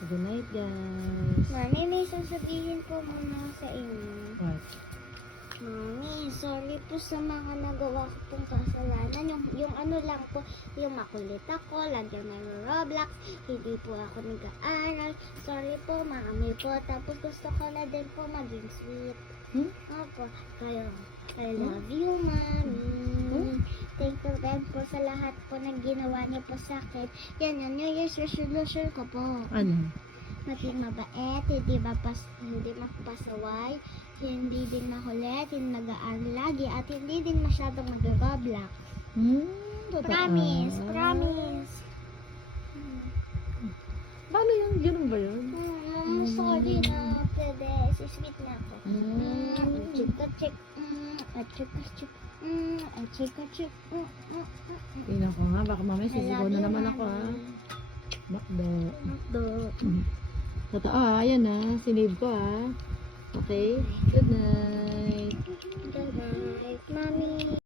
Good night, guys. Mami, may sasabihin po muna sa inyo. What? Mami, sorry po sa mga nagawa ko pong kasalanan. Yung ano lang po, yung makulit ako, lagyan ng Roblox, hindi po ako nag-aaral. Sorry po, mami po. Tapos gusto ko na din po maging sweet. Opo, I love you, mami. Thank you din po sa lahat po ng ginawa niyo po sa akin. Yan, yung New Year's resolution ko po. Ano? Maging mabait, hindi mapasaway, hindi din makulit, hindi nag-aaral lagi, at hindi din masyadong mag-roblox. Totoo. Promise. Paano yun? Ganun ba yun? Sorry na, pwede. Sweet na ako. Chika-chik. Chika-chik. Chika-chik. Tingnan ko nga, baka mamaya sisigaw na naman ako ha. Makdo. Totoo ha, ayan ha, sinave ko ha. Okay, good night.